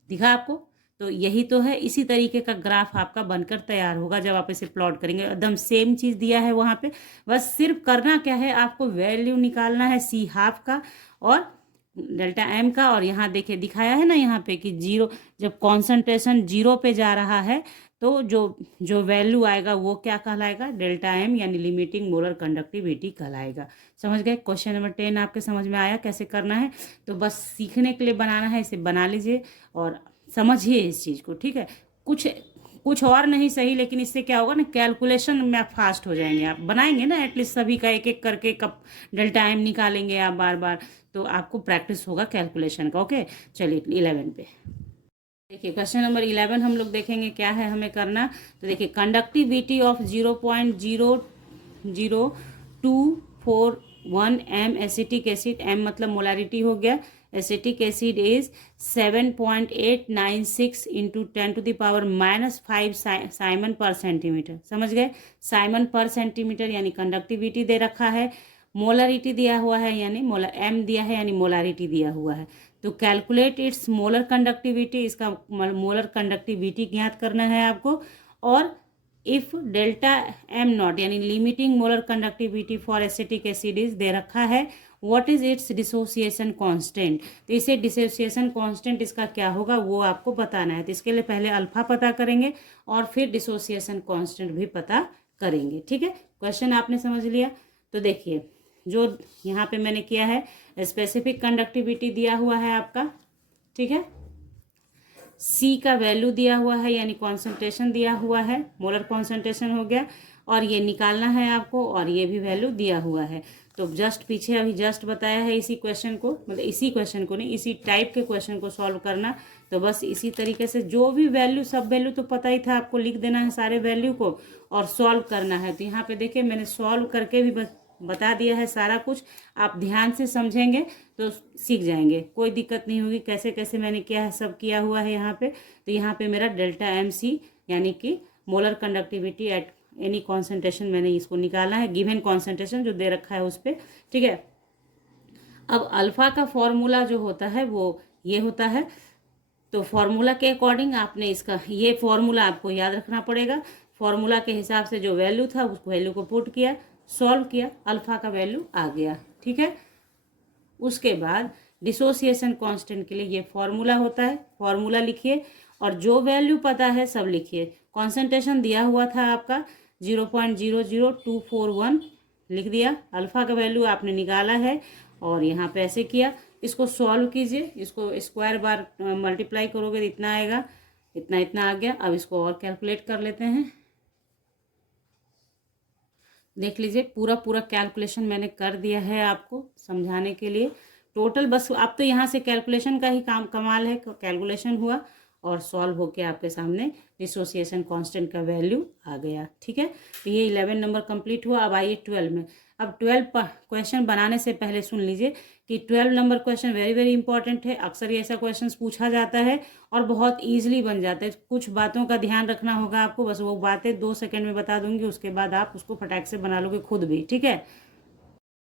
दिखा आपको, तो यही तो है, इसी तरीके का ग्राफ आपका बनकर तैयार होगा जब आप इसे प्लॉट करेंगे। एकदम सेम चीज़ दिया है वहाँ पे, बस सिर्फ करना क्या है, आपको वैल्यू निकालना है सी हाफ का और डेल्टा एम का। और यहाँ देखिए दिखाया है ना यहाँ पे कि जीरो, जब कॉन्सेंट्रेशन जीरो पे जा रहा है तो जो वैल्यू आएगा वो क्या कहलाएगा, डेल्टा एम, यानी लिमिटिंग मोलर कंडक्टिविटी कहलाएगा। समझ गए। क्वेश्चन नंबर 10 आपके समझ में आया कैसे करना है, तो बस सीखने के लिए बनाना है, इसे बना लीजिए और समझिए इस चीज़ को। ठीक है, कुछ और नहीं सही, लेकिन इससे क्या होगा ना, कैलकुलेशन में आप फास्ट हो जाएंगे। आप बनाएंगे ना एटलीस्ट सभी का एक एक करके, कब डेल्टा एम निकालेंगे आप बार बार, तो आपको प्रैक्टिस होगा कैलकुलेशन का। ओके, चलिए 11 पे देखिए, क्वेश्चन नंबर 11 हम लोग देखेंगे क्या है हमें करना। तो देखिए, conductivity of 0.00241 M acetic acid, M मतलब मोलारिटी हो गया, acetic acid is 7.896 into 10⁻⁻5 siemens per centimetre. समझ गए, साइमन पर सेंटीमीटर यानी कंडक्टिविटी दे रखा है, मोलरिटी दिया हुआ है यानी एम दिया है यानी मोलारिटी दिया हुआ है। तो कैलकुलेट इट्स मोलर कंडक्टिविटी, इसका मोलर कंडक्टिविटी ज्ञात करना है आपको। और इफ डेल्टा एम नॉट यानी limiting molar conductivity for acetic acid is they रखा है, what is it's dissociation constant. तो इसे डिसोसिएशन कांस्टेंट इसका क्या होगा वो आपको बताना है। तो इसके लिए पहले अल्फा पता करेंगे और फिर डिसोसिएशन कांस्टेंट भी पता करेंगे। ठीक है, क्वेश्चन आपने समझ लिया। तो देखिए, जो यहाँ पे मैंने किया है, स्पेसिफिक कंडक्टिविटी दिया हुआ है आपका, ठीक है, सी का वैल्यू दिया हुआ है यानी कॉन्सेंट्रेशन दिया हुआ है, मोलर कॉन्सेंट्रेशन हो गया, और ये निकालना है आपको, और ये भी वैल्यू दिया हुआ है। तो जस्ट पीछे अभी जस्ट बताया है इसी क्वेश्चन को, मतलब इसी क्वेश्चन को नहीं, इसी टाइप के क्वेश्चन को सॉल्व करना। तो बस इसी तरीके से जो भी वैल्यू, सब वैल्यू तो पता ही था आपको, लिख देना है सारे वैल्यू को और सॉल्व करना है। तो यहाँ पे देखिए मैंने सॉल्व करके भी बता दिया है सारा कुछ, आप ध्यान से समझेंगे तो सीख जाएंगे, कोई दिक्कत नहीं होगी। कैसे कैसे मैंने किया है, सब किया हुआ है यहाँ पे। तो यहाँ पे मेरा डेल्टा एम सी यानी कि molar conductivity at any concentration मैंने इसको निकाला है, गिवन कॉन्सेंट्रेशन जो दे रखा है उस पर। ठीक है, अब अल्फा का फॉर्मूला जो होता है वो ये होता है। तो फॉर्मूला के अकॉर्डिंग आपने इसका ये फॉर्मूला आपको याद रखना पड़ेगा। फॉर्मूला के हिसाब से जो वैल्यू था उस वैल्यू को पुट किया, सॉल्व किया, अल्फा का वैल्यू आ गया। ठीक है, उसके बाद डिसोसिएशन कांस्टेंट के लिए ये फॉर्मूला होता है, फॉर्मूला लिखिए और जो वैल्यू पता है सब लिखिए। कॉन्सेंट्रेशन दिया हुआ था आपका 0.00241 लिख दिया, अल्फा का वैल्यू आपने निकाला है और यहाँ पे ऐसे किया। इसको सॉल्व कीजिए, इसको स्क्वायर बार मल्टीप्लाई करोगे तो इतना आएगा, इतना इतना आ गया। अब इसको और कैलकुलेट कर लेते हैं। देख लीजिए पूरा पूरा कैलकुलेशन मैंने कर दिया है आपको समझाने के लिए। टोटल बस अब तो यहाँ से कैलकुलेशन का ही काम कमाल है, कैलकुलेशन हुआ और सॉल्व होके आपके सामने डिसोसिएशन कांस्टेंट का वैल्यू आ गया। ठीक है, तो ये 11 नंबर कंप्लीट हुआ। अब आइए 12 में। अब 12 क्वेश्चन बनाने से पहले सुन लीजिए कि 12 number question very very important है। अक्सर ये ऐसा क्वेश्चन पूछा जाता है और बहुत ईजिली बन जाता है। कुछ बातों का ध्यान रखना होगा आपको, बस वो बातें 2 सेकंड में बता दूंगी, उसके बाद आप उसको फटाक से बना लोगे खुद भी। ठीक है,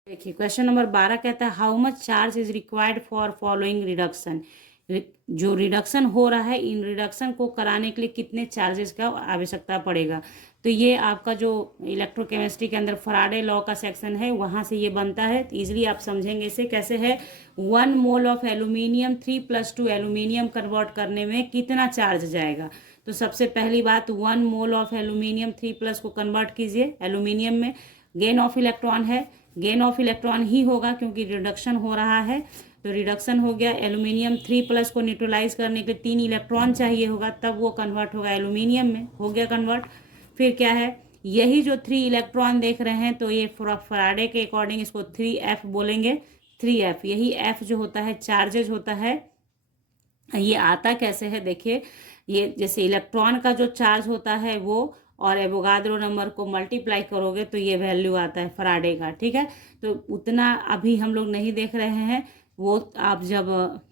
देखिए क्वेश्चन नंबर 12 कहता है how much charge is required for following reduction. जो रिडक्शन हो रहा है, इन रिडक्शन को कराने के लिए कितने चार्जेस का आवश्यकता पड़ेगा। तो ये आपका जो इलेक्ट्रोकेमिस्ट्री के अंदर फराडे लॉ का सेक्शन है वहाँ से ये बनता है। तो ईजिली आप समझेंगे इसे कैसे है। 1 mole of aluminium 3+2 aluminium convert करने में कितना चार्ज जाएगा। तो सबसे पहली बात 1 मोल ऑफ एल्यूमिनियम 3+ को कन्वर्ट कीजिए एल्यूमिनियम में। गेन ऑफ इलेक्ट्रॉन है, गेन ऑफ इलेक्ट्रॉन ही होगा क्योंकि रिडक्शन हो रहा है। तो रिडक्शन हो गया, एल्यूमिनियम 3+ को न्यूट्रलाइज करने के लिए 3 इलेक्ट्रॉन चाहिए होगा, तब वो कन्वर्ट होगा एल्यूमिनियम में, हो गया कन्वर्ट। फिर क्या है, यही जो 3 इलेक्ट्रॉन देख रहे हैं तो ये फराडे के अकॉर्डिंग इसको 3f बोलेंगे। 3f यही f जो होता है चार्जेज होता है। ये आता कैसे है देखिए, ये जैसे इलेक्ट्रॉन का जो चार्ज होता है वो और एवोगाद्रो नंबर को मल्टीप्लाई करोगे तो ये वैल्यू आता है फराडे का। ठीक है, तो उतना अभी हम लोग नहीं देख रहे हैं, वो आप जब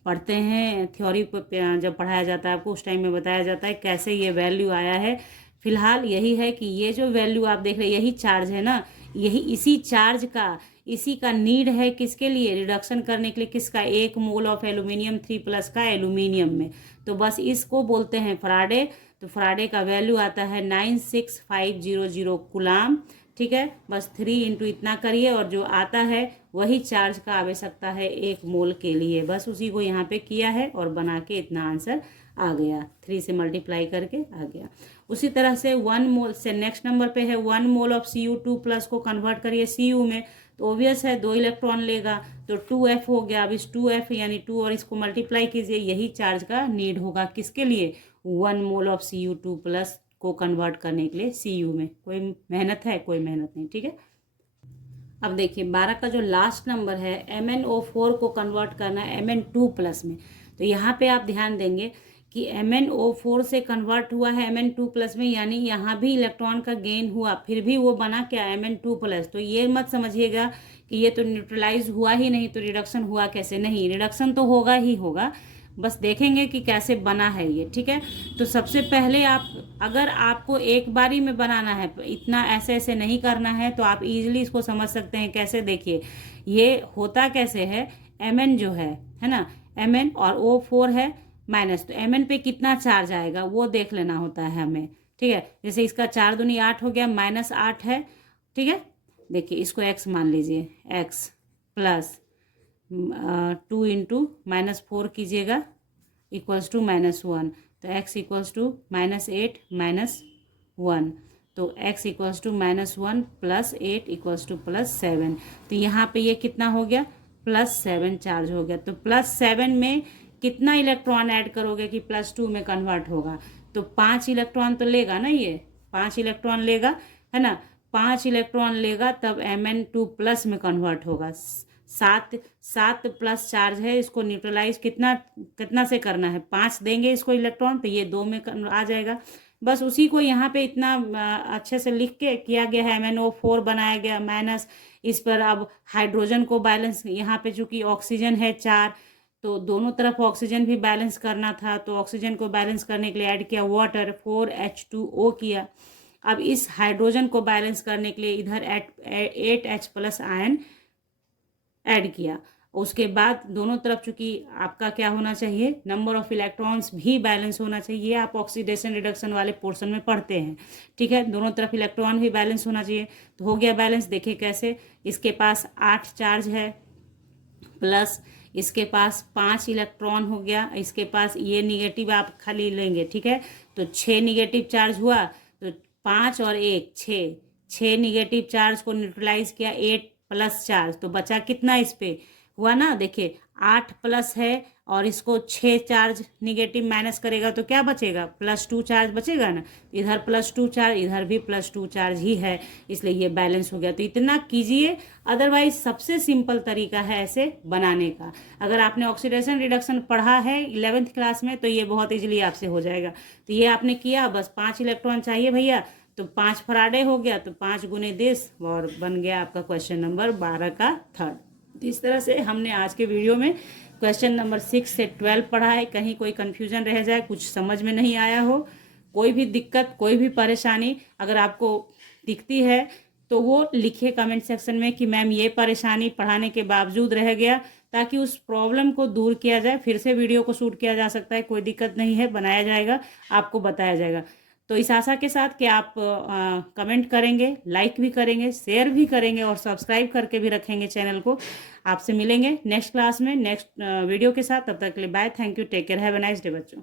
पढ़ते हैं थ्योरी पर जब पढ़ाया जाता है आपको उस टाइम में बताया जाता है कैसे ये वैल्यू आया है। फिलहाल यही है कि ये जो वैल्यू आप देख रहे हैं यही चार्ज है ना, यही इसी चार्ज का इसी का नीड है किसके लिए, रिडक्शन करने के लिए। किसका, 1 मोल ऑफ एल्यूमिनियम 3+ का एल्यूमिनियम में। तो बस इसको बोलते हैं फराडे। तो फराडे का वैल्यू आता है 96500 कूलाम। ठीक है, बस 3 इंटू इतना करिए और जो आता है वही चार्ज का आवश्यकता है 1 मोल के लिए, बस उसी को यहाँ पे किया है और बना के इतना आंसर आ गया, 3 से मल्टीप्लाई करके आ गया। उसी तरह से 1 मोल से नेक्स्ट नंबर पे है 1 मोल ऑफ Cu2+ को कन्वर्ट करिए Cu में। तो ऑब्वियस है 2 इलेक्ट्रॉन लेगा तो 2f हो गया। अब इस 2f यानी 2 और इसको मल्टीप्लाई कीजिए, यही चार्ज का नीड होगा किसके लिए, 1 मोल ऑफ Cu2+ को कन्वर्ट करने के लिए Cu में। कोई मेहनत है, कोई मेहनत नहीं। ठीक है, अब देखिए 12 का जो लास्ट नंबर है MnO4 को कन्वर्ट करना है Mn2+ में। तो यहाँ पे आप ध्यान देंगे कि MnO4 से कन्वर्ट हुआ है Mn2+ में, यानी यहाँ भी इलेक्ट्रॉन का गेन हुआ, फिर भी वो बना क्या, Mn2+। तो ये मत समझिएगा कि ये तो न्यूट्रलाइज हुआ ही नहीं तो रिडक्शन हुआ कैसे, नहीं, रिडक्शन तो होगा ही होगा, बस देखेंगे कि कैसे बना है ये। ठीक है, तो सबसे पहले आप अगर आपको एक बारी में बनाना है, इतना ऐसे ऐसे नहीं करना है, तो आप इजीली इसको समझ सकते हैं कैसे। देखिए ये होता कैसे है, Mn जो है ना, Mn और O4 है माइनस, तो Mn पे कितना चार्ज आएगा वो देख लेना होता है हमें। ठीक है, जैसे इसका 4 दूनी 8 हो गया, -8 है। ठीक है, देखिए इसको x मान लीजिए, x प्लस 2 इंटू -4 कीजिएगा इक्वल्स टू -1, तो x इक्वल्स टू -8 -1, तो x equals to -1 + 8 equals to +7। तो यहाँ पे ये कितना हो गया, +7 चार्ज हो गया। तो +7 में कितना इलेक्ट्रॉन ऐड करोगे कि +2 में कन्वर्ट होगा, तो 5 इलेक्ट्रॉन तो लेगा ना, ये 5 इलेक्ट्रॉन लेगा है ना, 5 इलेक्ट्रॉन लेगा तब Mn2+ में कन्वर्ट होगा। 7 चार्ज है, इसको न्यूट्रलाइज कितना से करना है, 5 देंगे इसको इलेक्ट्रॉन तो ये 2 में आ जाएगा। बस उसी को यहाँ पे इतना अच्छे से लिख के किया गया है, MnO4 बनाया गया माइनस। इस पर अब हाइड्रोजन को बैलेंस, यहाँ पे चूंकि ऑक्सीजन है 4 तो दोनों तरफ ऑक्सीजन भी बैलेंस करना था, तो ऑक्सीजन को बैलेंस करने के लिए ऐड किया वाटर, 4H2O किया। अब इस हाइड्रोजन को बैलेंस करने के लिए इधर 8H+ आयन ऐड किया उसके बाद दोनों तरफ चूंकि आपका क्या होना चाहिए, नंबर ऑफ इलेक्ट्रॉन्स भी बैलेंस होना चाहिए। ये आप ऑक्सीडेशन रिडक्शन वाले पोर्शन में पढ़ते हैं, ठीक है। दोनों तरफ इलेक्ट्रॉन भी बैलेंस होना चाहिए। तो हो गया बैलेंस, देखिए कैसे, इसके पास 8 चार्ज है प्लस इसके पास 5 इलेक्ट्रॉन हो गया, इसके पास ये निगेटिव आप खाली लेंगे, ठीक है। तो 6 निगेटिव चार्ज हुआ, तो 5 और 1 6, 6 निगेटिव चार्ज को न्यूट्रलाइज किया, 8 प्लस चार्ज, तो बचा कितना इस पे हुआ ना, देखिए 8 प्लस है और इसको 6 चार्ज निगेटिव माइनस करेगा तो क्या बचेगा, +2 चार्ज बचेगा ना। इधर +2 चार्ज, इधर भी +2 चार्ज ही है, इसलिए ये बैलेंस हो गया। तो इतना कीजिए, अदरवाइज सबसे सिंपल तरीका है ऐसे बनाने का। अगर आपने ऑक्सीडेशन रिडक्शन पढ़ा है 11th क्लास में तो ये बहुत इजीली आपसे हो जाएगा। तो ये आपने किया, बस 5 इलेक्ट्रॉन चाहिए भैया, तो 5 फराडे हो गया, तो 5 गुने 10 और बन गया आपका क्वेश्चन नंबर 12 का थर्ड। तो इस तरह से हमने आज के वीडियो में क्वेश्चन नंबर 6 से 12 पढ़ा है। कहीं कोई कन्फ्यूजन रह जाए, कुछ समझ में नहीं आया हो, कोई भी दिक्कत, कोई भी परेशानी अगर आपको दिखती है तो वो लिखिए कमेंट सेक्शन में कि मैम ये परेशानी पढ़ाने के बावजूद रह गया, ताकि उस प्रॉब्लम को दूर किया जाए। फिर से वीडियो को शूट किया जा सकता है, कोई दिक्कत नहीं है, बनाया जाएगा, आपको बताया जाएगा। तो इस आशा के साथ कि आप कमेंट करेंगे, लाइक भी करेंगे, शेयर भी करेंगे और सब्सक्राइब करके भी रखेंगे चैनल को। आपसे मिलेंगे नेक्स्ट क्लास में नेक्स्ट वीडियो के साथ, तब तक के लिए bye, thank you, take care, have a nice day बच्चों।